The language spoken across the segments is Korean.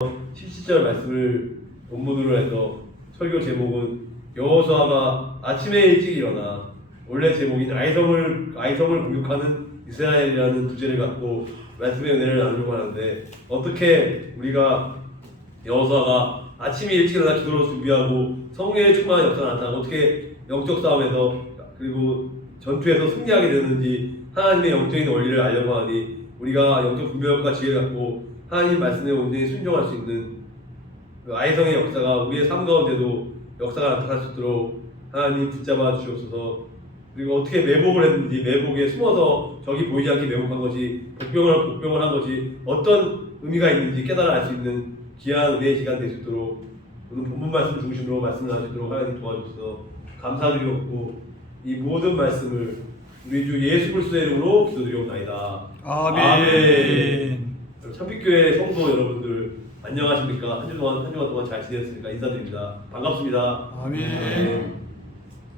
17절 말씀을 본문으로 해서 설교 제목은 여호수아가 아침에 일찍 일어나, 원래 제목인 아이성을 공격하는 이스라엘이라는 주제를 갖고 말씀의 은혜를 나누려고 하는데, 어떻게 우리가 여호수아가 아침에 일찍 일어나 기도로 준비하고 성령의 충만한 역사가 나타나고 어떻게 영적 싸움에서 그리고 전투에서 승리하게 되는지 하나님의 영적인 원리를 알려고 하니, 우리가 영적 분별과 지혜를 갖고 하나님 말씀에 온전히 순종할 수 있는 그 아이성의 역사가 우리의 삶 가운데도 역사가 나타날 수 있도록 하나님 붙잡아 주옵소서. 그리고 어떻게 매복을 했는지, 매복에 숨어서 적이 보이지 않게 매복한 것이 복병을 한 것이 어떤 의미가 있는지 깨달아 알 수 있는 귀한 은혜의 시간 될 수 있도록, 오늘 본문 말씀 중심으로 말씀을 나눌 수 있도록 하나님 도와주셔서 감사드리옵고, 이 모든 말씀을 우리 주 예수 그리스도의 이름으로 기도드리옵나이다. 아멘. 참빛교회 성도 여러분들 안녕하십니까? 한 주간 동안 잘 지냈습니까? 인사드립니다. 반갑습니다. 아멘.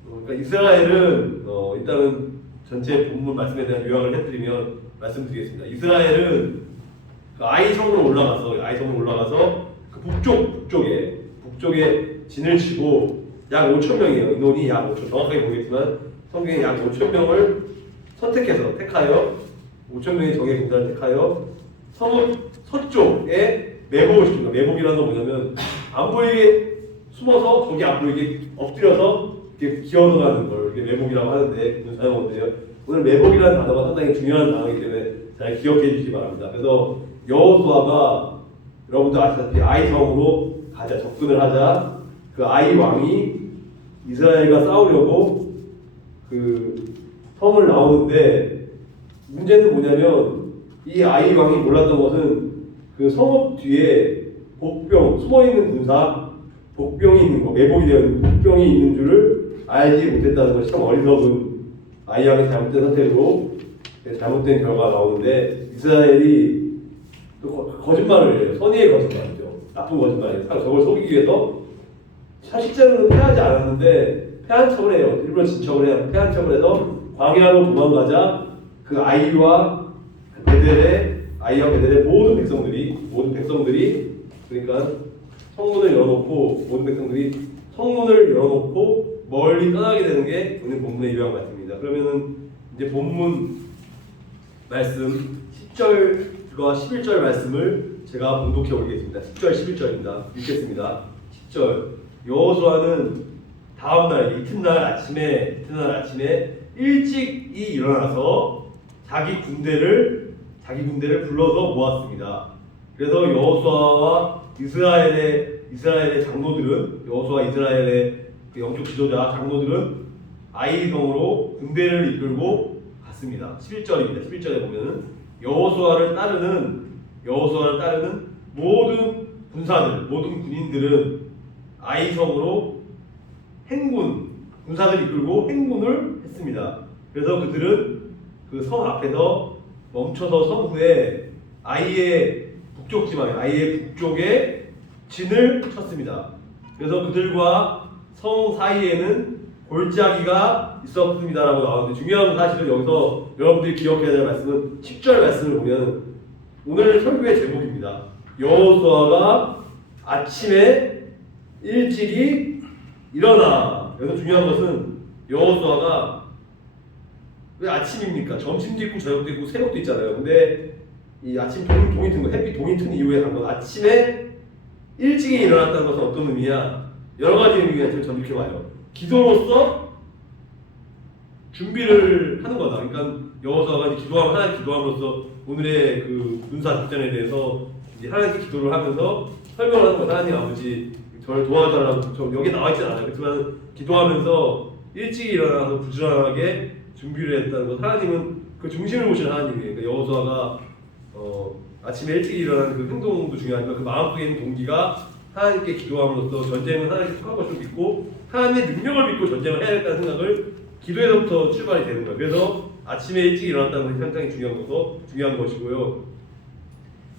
그러니까 이스라엘은 일단은 전체 본문 말씀에 대한 요약을 해드리면 말씀드리겠습니다. 이스라엘은 그 아이성으로 올라가서 그 북쪽에 진을 치고 약 5천 명이에요. 인원이 약 5천, 정확하게 모르겠지만 성경에 약 5천 명을 택하여 5천 명의 적의 군단을 택하여 서쪽에 매복을 시킵니다. 매복이라는 건 뭐냐면 안 보이게 숨어서 적이 안 보이게 엎드려서 이렇게 기어들어가는 걸 이렇게 매복이라고 하는데, 사용어인데요. 오늘 매복이라는 단어가 상당히 중요한 단어이기 때문에 잘 기억해 주시기 바랍니다. 그래서 여호수아가 여러분들 아시다시피 아이성으로 접근을 하자 그 아이 왕이 이스라엘과 싸우려고 그 성을 나오는데, 문제는 뭐냐면 이 아이 왕이 몰랐던 것은 그 성읍 뒤에 숨어있는 군사, 복병이 있는 거, 매복이 되어 있는 복병이 있는 줄을 알지 못했다는 것이 참 어리석은 아이 왕의 잘못된 선택으로 잘못된 결과가 나오는데, 이스라엘이 또 거짓말을 해요. 선의의 거짓말이죠. 나쁜 거짓말이에요. 저걸 속이기 위해서 실제로는 패하지 않았는데 패한 척을 해요. 일부러 진척을 해요. 패한 척을 해서 광야로 도망가자 그 아이와 베델의 모든 백성들이 그러니까 모든 백성들이 성문을 열어놓고 멀리 떠나게 되는 게 오늘 본문의 요약 말씀입니다. 그러면은 이제 본문 말씀 10절과 11절 말씀을 제가 봉독해 올리겠습니다. 10절, 11절입니다. 읽겠습니다. 10절. 여호수아는 다음날 이튿날 아침에 일찍이 일어나서 자기 군대를 불러서 모았습니다. 그래서 여호수아와 이스라엘의 장로들은, 여호수아 이스라엘의 그 영적 지도자 장로들은 아이성으로 군대를 이끌고 갔습니다. 11절입니다. 11절에 보면은 여호수아를 따르는 모든 군인들은 아이성으로 군사들을 이끌고 행군을 했습니다. 그래서 그들은 그 성 앞에서 멈춰서 성 후에 아이의 북쪽에 진을 쳤습니다. 그래서 그들과 성 사이에는 골짜기가 있었습니다라고 나오는데, 중요한 사실은 여기서 여러분들이 기억해야 될 말씀은 10절 말씀을 보면 오늘 설교의 제목입니다. 여호수아가 아침에 일찍이 일어나. 여기서 중요한 것은 여호수아가 왜 아침입니까? 점심도 있고 저녁도 있고 새벽도 있잖아요. 근데 이 아침 동이 튼 거, 햇빛 동이 튼 이후에 간 건 아침에 일찍이 일어났다는 것은 어떤 의미야? 여러 가지 의미가 있지만 저는 이렇게 봐요. 기도로서 준비를 하는 거다. 그러니까 여호수아가 하나님 기도함으로써 오늘의 그 군사 작전에 대해서 이제 하나님께 기도를 하면서 설명을 하는 거다. 하나님 아버지, 저를 도와달라고. 여기 나와 있진 않아요. 그렇지만 기도하면서 일찍 일어나서 부지런하게 준비를 했다는 것. 하나님은 그 중심을 보시는 하나님이에요. 그러니까 여호수아가 아침에 일찍 일어나는 그 행동도 중요하지만 그 마음속에 있는 동기가 하나님께 기도함으로써 전쟁은 하나님께 속한 것을 믿고 하나님의 능력을 믿고 전쟁을 해야겠다는 생각을 기도에서부터 출발이 되는 거예요. 그래서 아침에 일찍 일어났다는 것이 상당히 중요한 것이고요.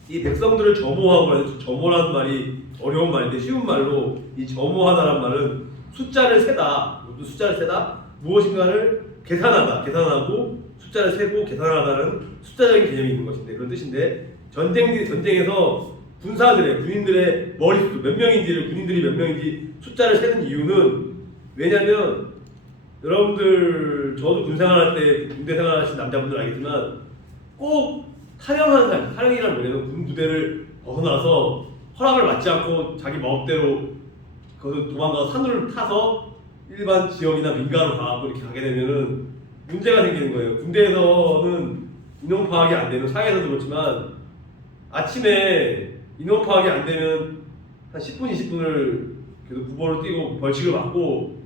이 백성들을 점호라는 말이 어려운 말인데, 쉬운 말로 이 점호하다라는 말은 숫자를 세다. 무엇인가를 계산하고 숫자를 세고 계산하다는 숫자적인 개념이 있는 것인데, 그런 뜻인데, 전쟁에서 군인들의 머릿수 몇 명인지를 군인들이 몇 명인지 숫자를 세는 이유는 왜냐면 여러분들 저도 군 생활할 때 군대 생활하신 남자분들 알겠지만 꼭 사령하는 사람, 사령이란 뭐냐면 군 부대를 벗어나서 허락을 받지 않고 자기 마음대로 거기서 도망가서 산을 타서 일반 지역이나 민가로 가고 이렇게 가게 되면은 문제가 생기는 거예요. 군대에서는 인원 파악이 안 되면 사회에서도 그렇지만 아침에 인원 파악이 안 되면 한 10분, 20분을 계속 구보를 뛰고 벌칙을 받고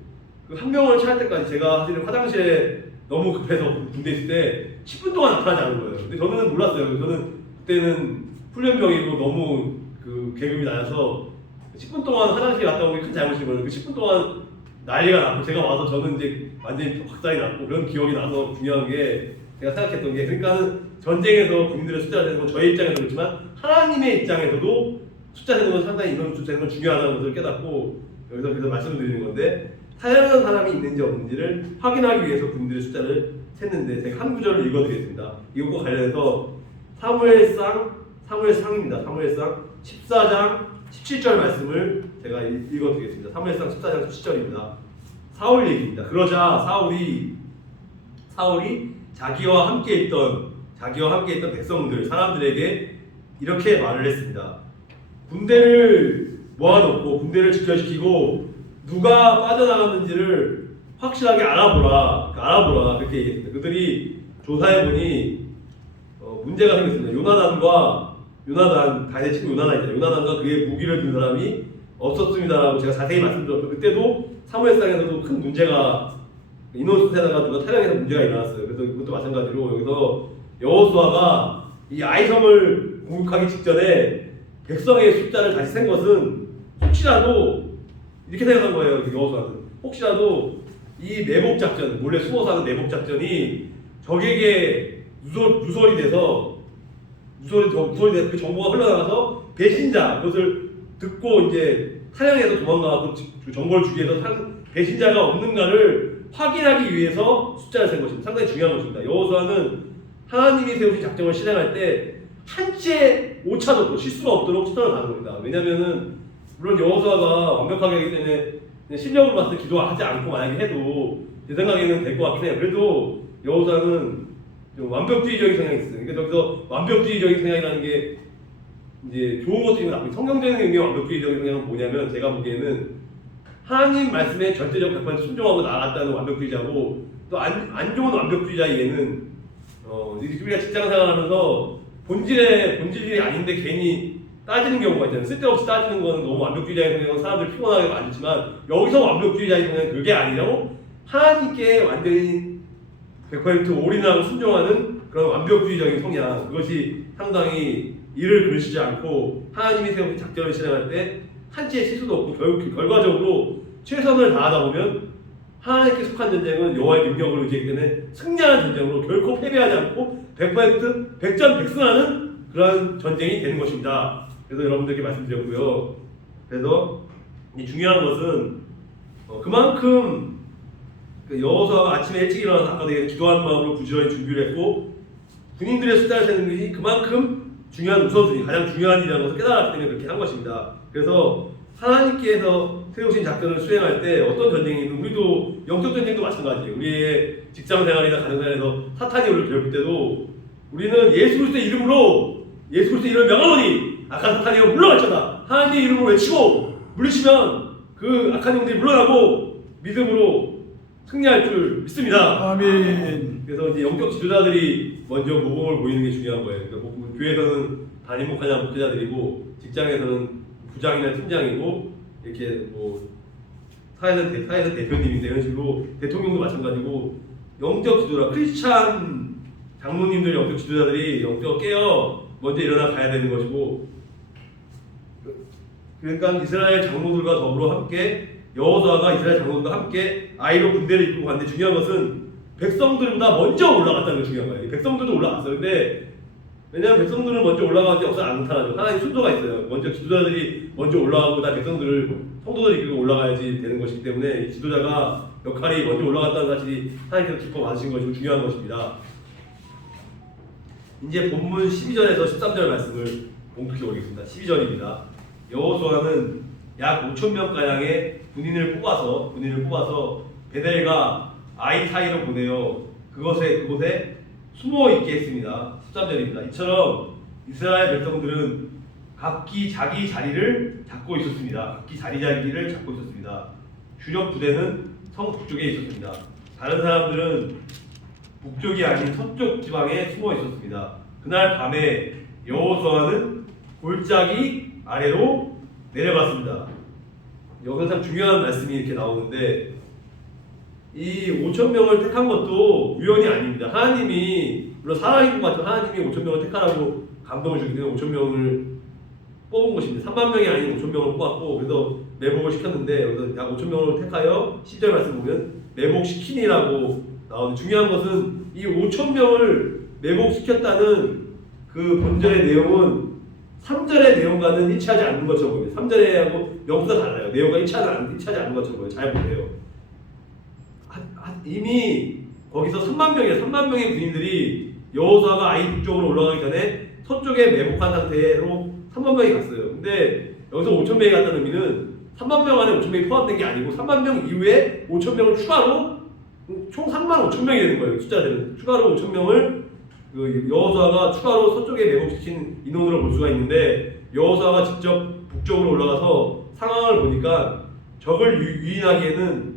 그 한 명을 찾을 때까지 제가 사실은 화장실에 너무 급해서 군대 있을 때 10분 동안 나타나지 않은 거예요. 근데 저는 몰랐어요. 저는 그때는 훈련병이고 너무 그 계급이 낮아서 10분 동안 화장실에 갔다 온 게 큰 잘못인 거예요. 그 10분 동안 난리가 났고 제가 와서 저는 이제 완전히 확산이 났고 그런 기억이 나서 중요한 게 제가 생각했던 게 그러니까는 전쟁에서 국민들의 숫자가 되는 건 저의 입장에서 그렇지만 하나님의 입장에서도 숫자 되는 건 상당히 인원 숫자 되는 건 중요하다는 것을 깨닫고 여기서 그래서 말씀을 드리는 건데 사령하는 사람이 있는지 없는지를 확인하기 위해서 군인들의 숫자를 셌는데 제가 한 구절을 읽어드리겠습니다. 이것과 관련해서 사무엘상입니다. 사무엘상 14장 17절 말씀을 제가 읽어드리겠습니다. 사무엘상 14장 17절입니다. 사울 얘기입니다. 그러자 사울이 자기와 함께 있던 백성들 사람들에게 이렇게 말을 했습니다. 군대를 모아놓고 군대를 지켜시키고 누가 빠져나갔는지를 확실하게 알아보라 그렇게 얘기했습니다. 그들이 조사해보니 문제가 생겼습니다. 요나단 다윗의 친구 요나단과 그의 무기를 든 사람이 없었습니다라고 제가 자세히 말씀드렸죠. 그때도 사무엘상에서도 큰 문제가 인원수세다가 누가 타령해서 문제가 일어났어요. 그래서 그것도 마찬가지로 여기서 여호수아가 이 아이섬을 공격하기 직전에 백성의 숫자를 다시 센 것은 혹시라도 이렇게 생각한 거예요. 여호수아는 혹시라도 이 매복 작전, 몰래 숨어서 하는 매복 작전이 적에게 누설이 돼서 그 정보가 흘러나가서 배신자 그것을 듣고 이제 사냥해서 도망가고 그 정보를 주기 위해서 배신자가 없는가를 확인하기 위해서 숫자를 센 것입니다. 상당히 중요한 것입니다. 여호수아는 하나님이 세우신 작정을 실행할 때 한치의 오차도 없고 실수가 없도록 최선을 다하는 겁니다. 왜냐면은 물론 여호수아가 완벽하게 하기 때문에 실력으로 봤을 때 기도하지 않고 만약에 해도 제 생각에는 될 것 같긴 해요. 그래도 여호수아는 좀 완벽주의적인 성향이 있어요. 그러니까 여기서 완벽주의적인 성향이라는 게 이제 좋은 것도 있고 나쁜 성경적인 의미의 완벽주의적인 성향은 뭐냐면 제가 보기에는 하나님 말씀에 절대적 100% 순종하고 나아갔다는 완벽주의자고 또 안 좋은 완벽주의자에게는 우리가 직장 생활하면서 본질이 아닌데 괜히 따지는 경우가 있잖아요. 쓸데없이 따지는 거는 너무 완벽주의자의 성향은 사람들 피곤하게 만들지만 여기서 완벽주의자의 성향은 그게 아니라고 하나님께 완전히 100% 올인하고 순종하는 그런 완벽주의적인 성향 그것이 상당히 일을 그르시지 않고 하나님이 세우신 작전을 실행할 때 한치의 실수도 없고 결과적으로 최선을 다하다 보면 하나님께 속한 전쟁은 여호와의 능력을 의지하기 때문에 승리하는 전쟁으로 결코 패배하지 않고 100% 백전백승하는 그런 전쟁이 되는 것입니다. 그래서 여러분들께 말씀드렸고요. 그래서 중요한 것은 그만큼 여호수아가 아침에 일찍 일어나서 아까 내가 기도하는 마음으로 부지런히 준비를 했고 군인들의 숫자를 세는 것이 그만큼 중요한 우선순위, 가장 중요한 일이라는 것을 깨달았기 때문에 그렇게 한 것입니다. 그래서 하나님께서 세우신 작전을 수행할 때 어떤 전쟁이든 우리도 영적 전쟁도 마찬가지예요. 우리의 직장 생활이나 가정 생활에서 사탄이 우리를 괴롭힐 때도 우리는 예수 그리스도의 이름으로 예수 그리스도의 이름을 명하노니 악한 사탄이여 물러갈지어다. 하나님의 이름으로 외치고 물리치면 그 악한 영들이 물러나고 믿음으로 승리할 줄 믿습니다. 아멘. 그래서 이제 영적 지도자들이 먼저 모범을 보이는 게 중요한 거예요. 그러니까 교회에서는 담임 목회자 목회자들이고 직장에서는 부장이나 팀장이고 이렇게 뭐 사회에서 대표님인데 이런 식으로 대통령도 마찬가지고 영적 지도자 크리스찬 장로님들 영적 지도자들이 영적 깨어 먼저 일어나 가야 되는 것이고 그러니까 이스라엘 장로들과 더불어 함께 여호수아가 이스라엘 장로들과 함께 아이로 군대를 이끌고 갔는데 중요한 것은 백성들보다 먼저 올라갔다는 게 중요한 거예요. 백성들도 올라갔어요. 근데 왜냐하면 백성들은 먼저 올라가지 없어 안 나타나죠. 하나님 순서가 있어요. 먼저 지도자들이 먼저 올라가고 다 백성들을 성도들이 이끌고 올라가야지 되는 것이기 때문에 지도자가 역할이 먼저 올라갔다는 사실이 하나님께서 기뻐 받으신 것이고 중요한 것입니다. 이제 본문 12절에서 13절 말씀을 봉독해 보겠습니다. 12절입니다. 여호수아는 약 5천 명 가량의 군인을 뽑아서 베델과 아이 사이로 보내어 그곳에 숨어 있게 했습니다. 13절입니다. 이처럼 이스라엘 백성들은 각기 자기 자리를 잡고 있었습니다. 주력 부대는 성 북쪽에 있었습니다. 다른 사람들은 북쪽이 아닌 서쪽 지방에 숨어 있었습니다. 그날 밤에 여호수아는 골짜기 아래로 내려갔습니다. 여기서 참 중요한 말씀이 이렇게 나오는데, 이 5천 명을 택한 것도 우연이 아닙니다. 하나님이, 물론 살아있는 것 같지만 하나님이 5천 명을 택하라고 감동을 주기 때문에 5천 명을 뽑은 것입니다. 3만 명이 아닌 5천 명을 뽑았고, 그래서 매복을 시켰는데, 여기서 약 5천 명을 택하여 10절 말씀 보면 매복시키니라고 나오는데, 중요한 것은 이 5천 명을 매복시켰다는 그 본절의 내용은 3절의 내용과는 일치하지 않는 것처럼 보입니다. 3절하고 영수가 달라요. 내용과 일치하지 않는 것처럼 보여요. 잘 보세요. 이미 거기서 3만 명의 군인들이 여호수아가 아이 북쪽으로 올라가기 전에 서쪽에 매복한 상태로 3만 명이 갔어요. 근데 여기서 5천 명이 갔다는 의미는 3만 명 안에 5천 명이 포함된 게 아니고 3만 명 이후에 5천 명을 추가로 총 3만 5천 명이 되는 거예요. 숫자들은 추가로 5천 명을 그 여호수아가 추가로 서쪽에 매복시킨 인원으로 볼 수가 있는데, 여호수아가 직접 북쪽으로 올라가서 상황을 보니까 적을 유인하기에는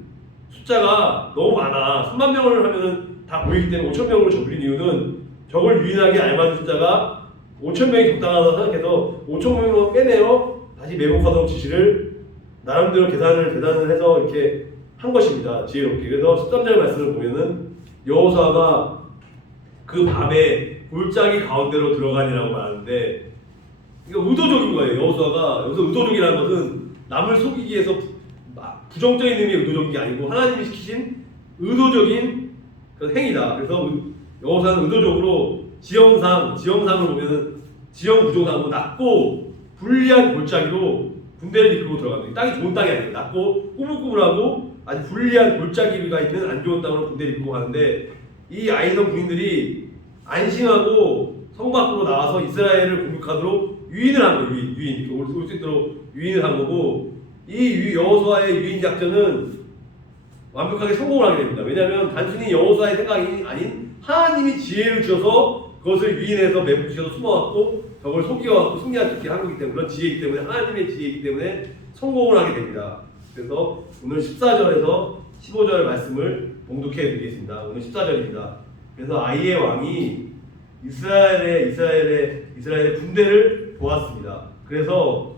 숫자가 너무 많아. 3만 명을 하면은 다 보이기 때문에 5천 명으로 적을린 이유는 적을 유인하기에 알맞은 숫자가 5천 명이 적당하다고 생각해서 5천 명을 빼내어 다시 매복하도록 지시를 나름대로 계산을 해서 이렇게 한 것입니다. 지혜롭게. 그래서 13절 말씀을 보면은 여호수아가 그 밤에 골짜기 가운데로 들어가니라고 말하는데, 이거 의도적인 거예요. 여호수아가 여기서 의도적이라는 것은 남을 속이기 위해서 부정적인 의미의 의도적인 게 아니고 하나님이 시키신 의도적인 그런 행위다. 그래서 여호수아는 의도적으로 지형상을 보면은 지형 구조상으로 낮고 불리한 골짜기로 군대를 이끌고 들어갑니다. 땅이 좋은 땅이 아니에요. 낮고 꾸물꾸물하고 아주 불리한 골짜기가 있는 안 좋은 땅으로 군대를 이끌고 가는데, 이 아이성 군인들이 안심하고 성 밖으로 나와서 이스라엘을 공격하도록 유인을 한 거예요. 유인. 올 수 있도록 유인을 한 거고, 이 여호수아의 유인 작전은 완벽하게 성공을 하게 됩니다. 왜냐하면 단순히 여호수아의 생각이 아닌 하나님이 지혜를 주셔서 그것을 유인해서 매복시켜서 숨어갖고 적을 속이어갖고 승리할 수 있게 한 거기 때문에, 그런 지혜이기 때문에, 하나님의 지혜이기 때문에 성공을 하게 됩니다. 그래서 오늘 14절에서 15절 말씀을 봉독해 드리겠습니다. 오늘 14절입니다. 그래서 아이의 왕이 이스라엘의 군대를 보았습니다. 그래서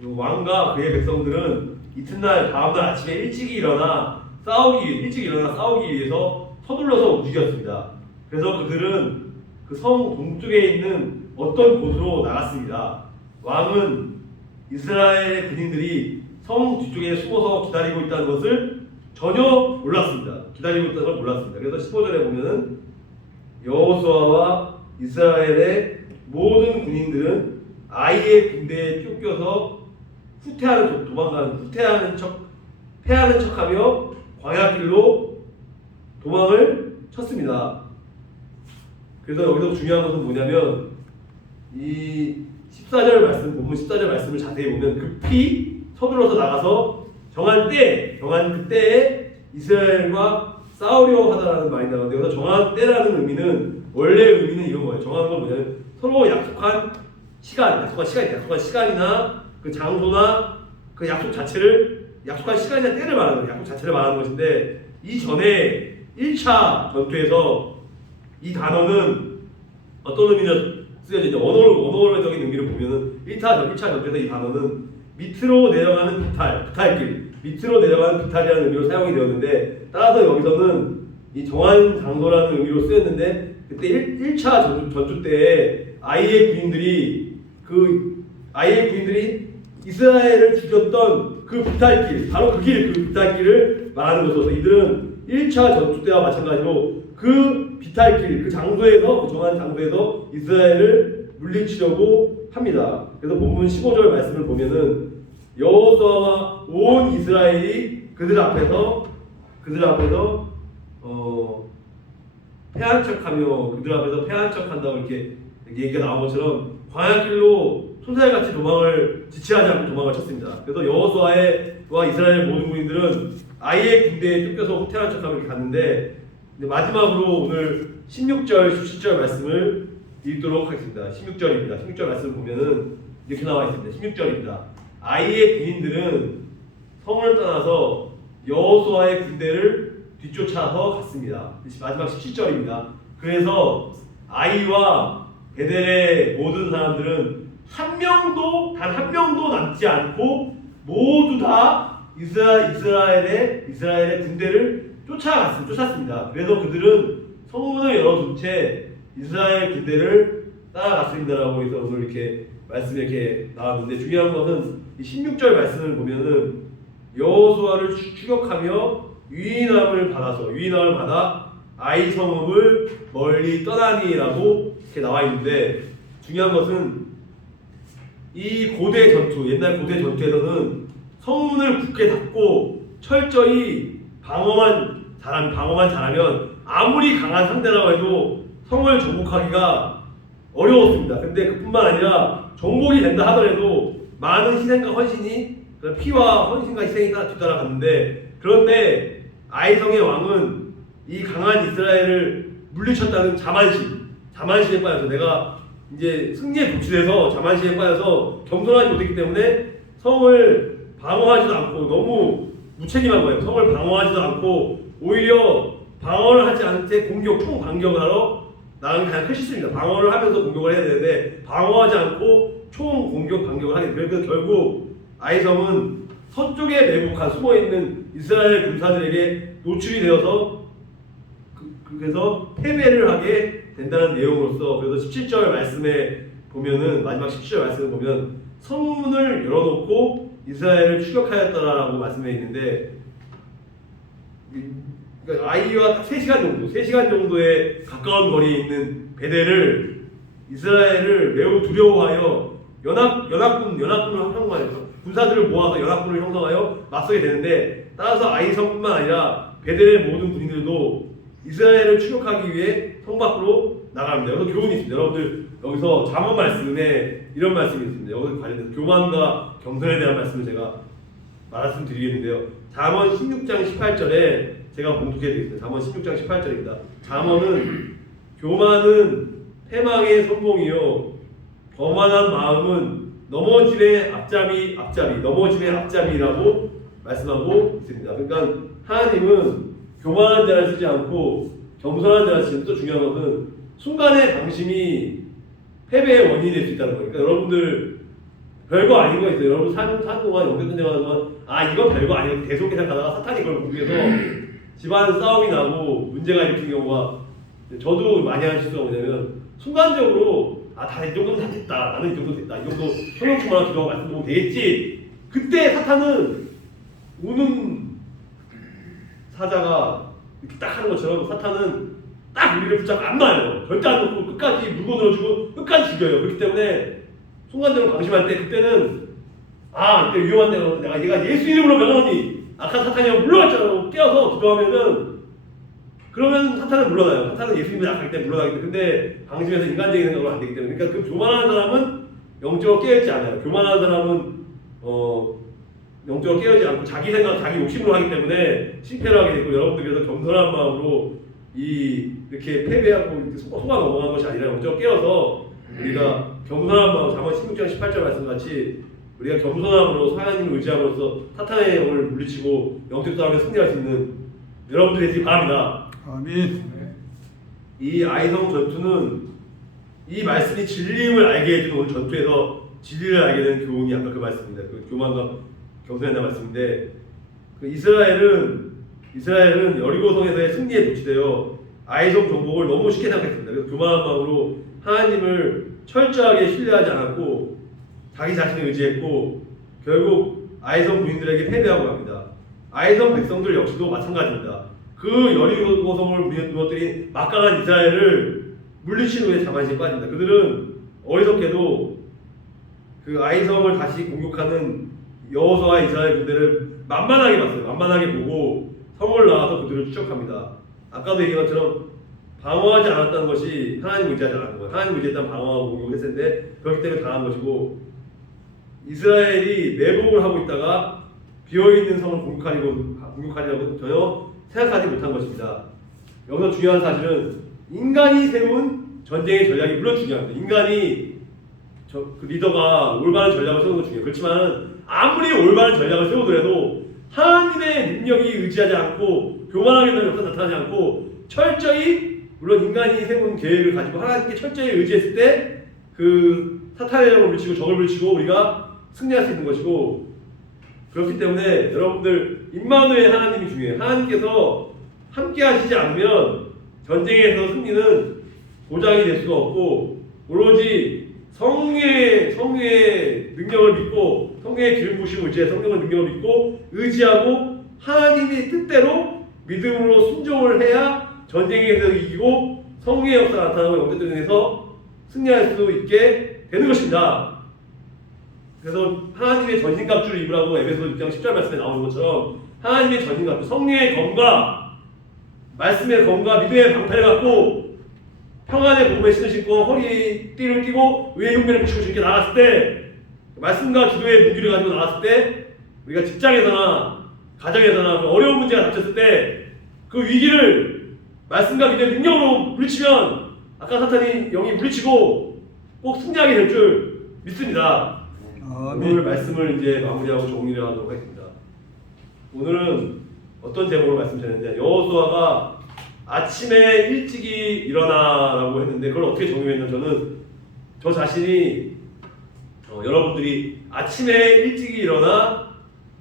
그 왕과 그의 백성들은 이튿날 다음날 아침에 일찍 일어나 싸우기 위해서 서둘러서 움직였습니다. 그래서 그들은 그 성 동쪽에 있는 어떤 곳으로 나갔습니다. 왕은 이스라엘 군인들이 성 뒤쪽에 숨어서 기다리고 있다는 것을 전혀 몰랐습니다. 그래서 15절에 보면은 여호수아와 이스라엘의 모든 군인들은 아이의 군대에 쫓겨서 패하는 척하며 광야길로 도망을 쳤습니다. 그래서 여기서 중요한 것은 뭐냐면, 이 14절 말씀, 본문 14절 말씀을 자세히 보면 급히 서둘러서 나가서 정한 그때에 이스라엘과 싸우려 하다라는 말이 나오는데, 여기서 정한 때라는 의미는, 원래 의미는 이런 거예요. 정한 건 뭐냐면 서로 약속한 시간이나 그 장소나 그 약속한 시간이나 때를 말하는 거예요. 약속 자체를 말하는 것인데, 이 전에 1차 전투에서 이 단어는 어떤 의미로 쓰여지죠? 언어적인 의미를 보면은 1차 전투에서 이 단어는 밑으로 내려가는 비탈이라는 의미로 사용이 되었는데, 따라서 여기서는 이 정한 장소라는 의미로 쓰였는데, 그때 1차 전투 때에 아이의 군인들이 이스라엘을 죽였던 그 비탈길, 바로 그 비탈길을 말하는 것으로서 이들은 1차 전투 때와 마찬가지로 그 비탈길, 그 정한 장소에서 이스라엘을 물리치려고 합니다. 그래서 본문 15절 말씀을 보면은 여호수아와 온 이스라엘이 그들 앞에서 패한 척한다고 이렇게 얘기가 나온 것처럼 광야길로 소살같이 도망을 지체하지 않고 도망을 쳤습니다. 그래서 여호수아와 이스라엘 모든 군인들은 아이의 군대에 쫓겨서 후퇴한 척하고 이렇게 갔는데 마지막으로 오늘 16절, 17절 말씀을 읽도록 하겠습니다. 16절입니다. 16절 말씀을 보면은 이렇게 나와 있습니다. 16절입니다. 아이의 군인들은 성을 떠나서 여호수아의 군대를 뒤쫓아서 갔습니다. 마지막 17절입니다. 그래서 아이와 베델의 모든 사람들은 단 한 명도 남지 않고 모두 다 이스라엘의 군대를 쫓았습니다. 그래서 그들은 성문을 열어둔 채 이스라엘 군대를 따라갔습니다라고 해서 오늘 이렇게 말씀이 이렇게 나왔는데, 중요한 것은 이 16절 말씀을 보면은 여호수아를 추격하며 유인함을 받아 아이 성읍을 멀리 떠나니라고 이렇게 나와 있는데, 중요한 것은 이 고대 전투, 옛날 고대 전투에서는 성문을 굳게 닫고 철저히 방어만 잘하면 아무리 강한 상대라고 해도 성을 정복하기가 어려웠습니다. 근데 그뿐만 아니라 정복이 된다 하더라도 많은 희생과 헌신이, 피와 헌신과 희생이 뒤따라갔는데, 그런데 아이성의 왕은 이 강한 이스라엘을 물리쳤다는 자만심에 빠져서, 내가 이제 승리에 도취돼서 자만심에 빠져서 겸손하지 못했기 때문에 성을 방어하지도 않고 너무 무책임한 거예요. 성을 방어하지도 않고 오히려 방어를 하지 않은 채 총 반격을 하러 나간 게 가장 큰 실수입니다. 방어를 하면서 공격을 해야 되는데 방어하지 않고 총 공격 반격을 하게 돼요. 그래서 결국 아이성은 서쪽에 매복한 숨어있는 이스라엘 군사들에게 노출이 되어서 그래서 패배를 하게 된다는 내용으로서, 그래서 17절 말씀에 보면은, 마지막 17절 말씀을 보면 성문을 열어놓고 이스라엘을 추격하였더라라고 말씀해 있는데, 그러니까 아이와 딱 3시간 정도의 가까운 거리에 있는 베델을, 이스라엘을 매우 두려워하여 연합군을 형성하여, 군사들을 모아서 연합군을 형성하여 맞서게 되는데, 따라서 아이성뿐만 아니라 베델의 모든 군인들도 이스라엘을 추격하기 위해 성 밖으로 나갑니다. 여기서 교훈이 있습니다. 여러분들, 여기서 잠언 말씀에 이런 말씀이 있습니다. 여기서 관련해서 교만과 겸손에 대한 말씀을 제가 말씀드리겠는데요. 잠언 16장 18절에 제가 봉독해 드리겠습니다. 잠언 16장 18절입니다. 잠언은 교만은 패망의 선봉이요 거만한 마음은 넘어짐의 앞잡이라고 말씀하고 있습니다. 그러니까 하나님은 교만한 자를 쓰지 않고 겸손한 자를 쓰는데, 또 중요한 것은 순간의 방심이 패배의 원인이 될 수 있다는 거예요. 그러니까 여러분들 별거 아닌 거 있어요. 여러분 사는 동안, 영적전쟁하는 동안 이건 별거 아니에요. 계속 가다가 사탄이 그걸 공격해서 집안 싸움이 나고 문제가 일으킨 경우가, 저도 많이 하는 실수가 뭐냐면 순간적으로 이 정도면 다 됐다, 나는 이 정도 됐다, 이 정도 성령충만한 기도하고 말씀 보면 되겠지. 그때 사탄은 우는 사자가 이렇게 딱 하는 것처럼 사탄은 딱 우리를 붙잡고 안 놔요. 절대 안 놓고 끝까지 물고 늘어주고 끝까지 죽여요. 그렇기 때문에 순간적으로 방심할 때, 그때는 이때 위험한 데로 내가 예수 이름으로 명하노니 악한 사탄이 물러갔잖아 깨어서 기도하면은, 그러면 사탄은 물러나요. 사탄은 예수 이름으로 약하기 때문에 물러나기 때문에. 근데 방심해서 인간적인 생각으로 안 되기 때문에, 그러니까 그 교만한 사람은 영적으로 깨어있지 않아요. 교만한 사람은 영적으로 깨어있지 않고 자기 생각, 자기 욕심으로 하기 때문에 실패를 하게 되고, 여러분들께서 겸손한 마음으로 이렇게 패배하고 이렇게 속아 넘어간 것이 아니라 영적으로 깨어서 우리가 겸손한 마음, 잠언 16장 18절 말씀같이 우리가 겸손함으로 하나님을 의지함으로써 사탄의 영을 물리치고 영적 싸움에 승리할 수 있는 여러분들이 되시기 바랍니다. 아멘. 이 아이성 전투는 이 말씀이 진리임을 알게 해주는, 오늘 전투에서 진리를 알게 되는 교훈이 아까 그 말씀입니다. 그 교만과 겸손에 대한 말씀인데, 그 이스라엘은 여리고성에서의 승리에 도취되어 아이성 정복을 너무 쉽게 생각했습니다. 그래서 교만한 마음으로 하나님을 철저하게 신뢰하지 않았고 자기 자신을 의지했고 결국 아이성 군인들에게 패배하고 갑니다. 아이성 백성들 역시도 마찬가지입니다. 그 여리고성을 무너뜨린 막강한 이스라엘을 물리친 후에 자만심에 빠집니다. 그들은 어리석게도 그 아이성을 다시 공격하는 여호수아와 이스라엘 군대를 만만하게 봤어요. 만만하게 보고 성을 나와서 그들을 추적합니다. 아까도 얘기한 것처럼 방어하지 않았다는 것이 하나님 의지하지 않았던 거예요. 하나님 의지했다면 방어하고 공격을 했을 텐데 그렇기 때문에 당한 것이고, 이스라엘이 매복을 하고 있다가 비어있는 성을 공격하려고 전혀 생각하지 못한 것입니다. 여기서 중요한 사실은 인간이 세운 전쟁의 전략이 물론 중요합니다. 인간이 그 리더가 올바른 전략을 세우는 건 중요해요. 그렇지만 아무리 올바른 전략을 세우더라도 하나님의 능력이 의지하지 않고 교만하게 역사 나타나지 않고 철저히 물론 인간이 세운 계획을 가지고 하나님께 철저히 의지했을 때 그 사탄의 영을 물리치고 적을 물리치고 우리가 승리할 수 있는 것이고 그렇기 때문에 여러분들 임마누엘 하나님이 중요해요. 하나님께서 함께 하시지 않으면 전쟁에서 승리는 보장이 될 수가 없고 오로지 성령의 능력을 믿고 성령의 기름 부으심을 의지해 성령의 능력을 믿고 의지하고 하나님의 뜻대로 믿음으로 순종을 해야 전쟁에서 이기고 성령의 역사가 나타나고 영적전쟁에서 승리할 수 있게 되는 것입니다. 그래서 하나님의 전신갑주를 입으라고 에베소 6장 10절 말씀에 나오는 것처럼 하나님의 전신갑주, 성령의 검과 말씀의 검과 믿음의 방패를 갖고 평안의 복음의 신을 신고 허리에 띠를 띠고 의의 흉배를 붙이고 이렇게 나갔을 때 말씀과 기도의 무기를 가지고 나갔을 때 우리가 직장에서나 가정에서나 어려운 문제가 닥쳤을 때 그 위기를 말씀과 기도의 능력으로 물리치면 아까 사탄이 영이 물리치고 꼭 승리하게 될 줄 믿습니다. 오늘 말씀을 이제 마무리하고 정리를 하도록 하겠습니다. 오늘은 어떤 제목으로 말씀드렸는데 여호수아가 아침에 일찍이 일어나라고 했는데 그걸 어떻게 정의했냐면 저는 저 자신이 여러분들이 아침에 일찍이 일어나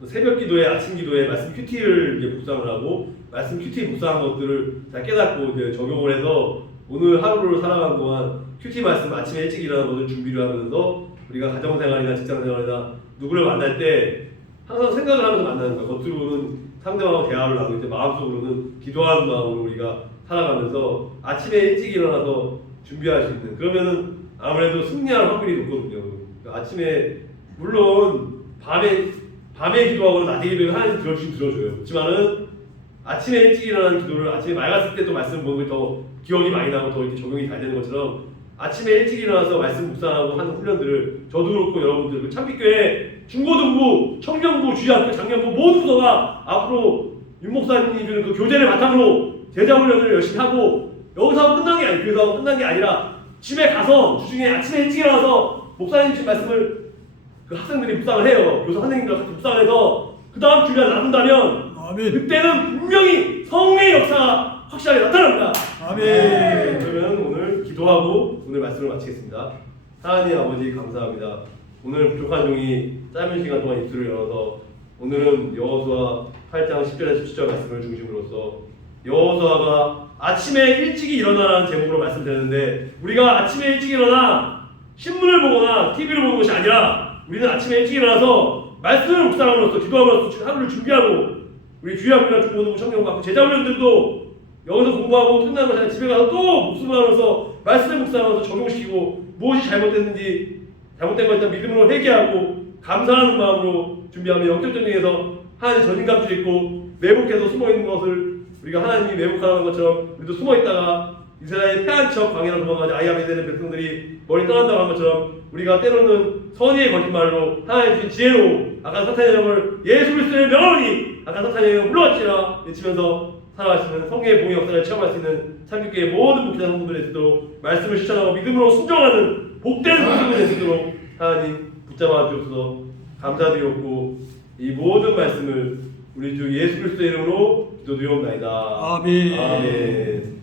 새벽 기도에 아침 기도에 말씀 큐티를 이제 묵상을 하고 말씀 큐티 묵상한 것들을 잘 깨닫고 이제 적용을 해서 오늘 하루를 살아가는 동안 큐티 말씀 아침에 일찍 일어나는 것을 준비를 하면서 우리가 가정생활이나 직장생활이나 누구를 만날 때 항상 생각을 하면서 만나는 거야. 겉으로는 상대방하고 대화를 나누고 이제 마음속으로는 기도하는 마음으로 우리가 살아가면서 아침에 일찍 일어나서 준비할 수 있는 그러면은 아무래도 승리할 확률이 높거든요. 그러니까 아침에 물론 밤에 기도하거나 낮에 기도를 하나님 들어줘요. 그렇지만은 아침에 일찍 일어나는 기도를 아침에 맑았을 때 또 말씀 보는 게 더 기억이 많이 나고 더 이렇게 적용이 잘 되는 것처럼 아침에 일찍 일어나서 말씀 묵상하고 하는 훈련들을 저도 그렇고 여러분들 그 참빛교회 중고등부, 청년부, 주의학교, 장년부 모든 부서가 앞으로 윤 목사님이 주는 그 교재를 바탕으로 제자 훈련을 열심히 하고 여기서 하고 끝난 게 아니에요. 그래서 끝난 게 아니라 집에 가서 주중에 아침에 일찍 일어나서 목사님 주신 말씀을 그 학생들이 묵상을 해요. 교사 선생님과 같이 묵상을 해서 그 다음 주일날 나눈다면 아멘. 그때는 분명히 성령의 역사가 확실하게 나타납니다. 아멘. 그러면 오늘 기도하고 오늘 말씀을 마치겠습니다. 하나님 아버지 감사합니다. 오늘 부족한 종이 짧은 시간 동안 입술을 열어서 오늘은 여호수아 8장 10절에서 17절 말씀을 중심으로써 여호수아가 아침에 일찍이 일어나라는 제목으로 말씀드렸는데 우리가 아침에 일찍 일어나 신문을 보거나 TV를 보는 것이 아니라 우리는 아침에 일찍 일어나서 말씀을 묵상함으로써 기도함으로써 하루를 준비하고 우리 주의학교나 중고등부 청년부 제자훈련들도 여기서 공부하고 끝나는 것이 아니라 집에 가서 또 목숨을 하면서 말씀을 묵상하면서 적용시키고 무엇이 잘못됐는지 잘못된 것 있다면 믿음으로 회개하고 감사하는 마음으로 준비하며 영적 전쟁에서 하나님 전인갑주 있고 매복해서 숨어있는 것을 우리가 하나님이 매복하는 것처럼 우리도 숨어있다가 이스라엘 패한 척 광야로 도망가지 아이아베 되는 백성들이 머리 떠난다고 한 것처럼 우리가 때로는 선의의 거짓말로 하나님 주신 지혜로 아까 사탄의 영을 예수 그리스도의 명하니 아까 사탄의 영을 물러가치라 외치면서 살아가시는 성령의 봉의 역사를 체험할 수 있는 참교회의 모든 목회자 성도들이 되도록 말씀을 실천하고 믿음으로 순종하는 복된 성도들이 되도록 하나님 붙잡아 주옵소서. 감사드리옵고 이 모든 말씀을 우리 주 예수 그리스도의 이름으로 기도드리옵나이다. 아멘. 아멘.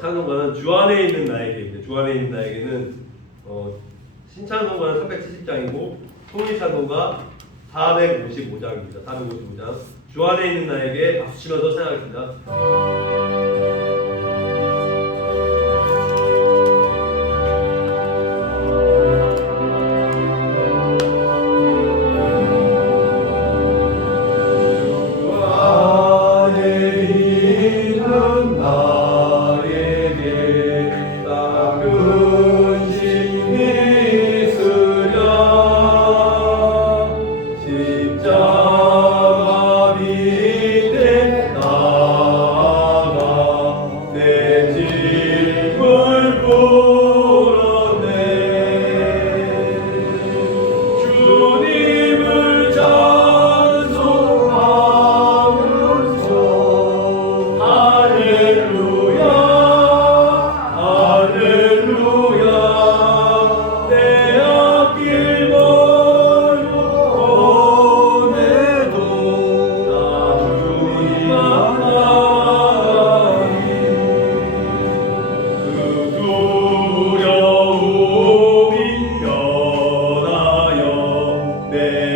찬송가는 주 안에 있는 나에게입니다. 주 안에 있는 나에게는 신찬송가는 370장이고 소위 찬송가 455장입니다. 455장. 주 안에 있는 나에게 박수 치면서 찬양하겠습니다. 내